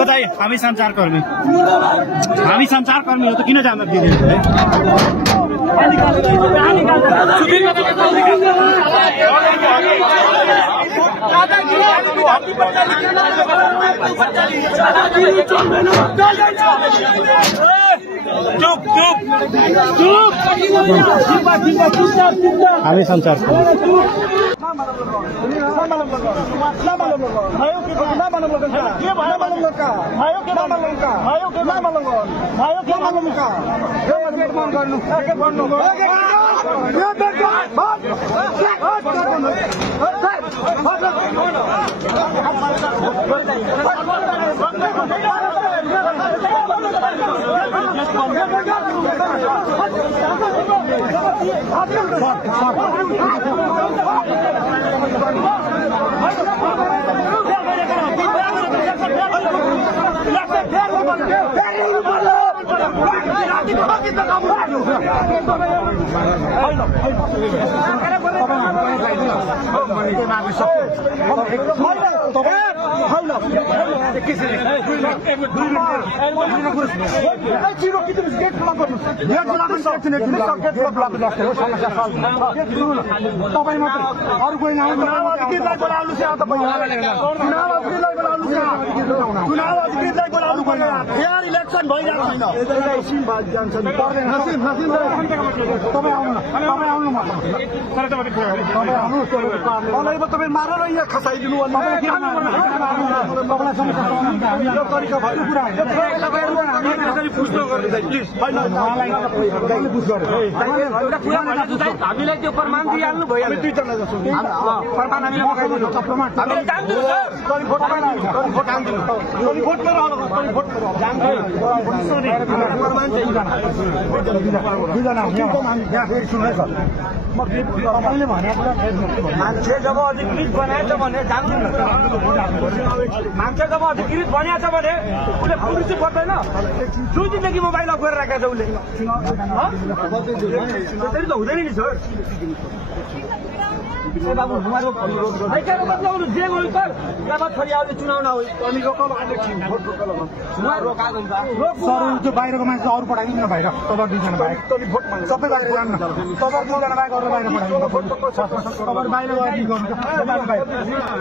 बताइए हामी संचारकर्मी हो तो किन जान दिँदैन हामी इलेक्सन भइरहेको छैन मार यहाँ खसाइदिनु हामीलाई त्यो प्रमाण दिइहाल्नु भयो मान्छे जब अधिकृत बनाएछ भने मान्छे जब अधिकृत बनाएछ भने उसले पुलिस चाहिँ पर्दैन 2 दिनदेखि मोबाइल अफ गरेर राखेको छ उसले त्यसरी त हुँदैन नि सर बाबु बदलाउनु जे गर्नु सर त्यहाँ छोरी आउने चुनाव नहोस् अनि सर त्यो बाहिरको मान्छे अरू पठाइदिनु न बाहिर तपाईँ 2 जना बाहेक सबै बाहिर जानु न तपाईँ 2 जना बाहेक अरू बाहिर पठाइदिनु तपाईँ बाहिर गएर गर्नु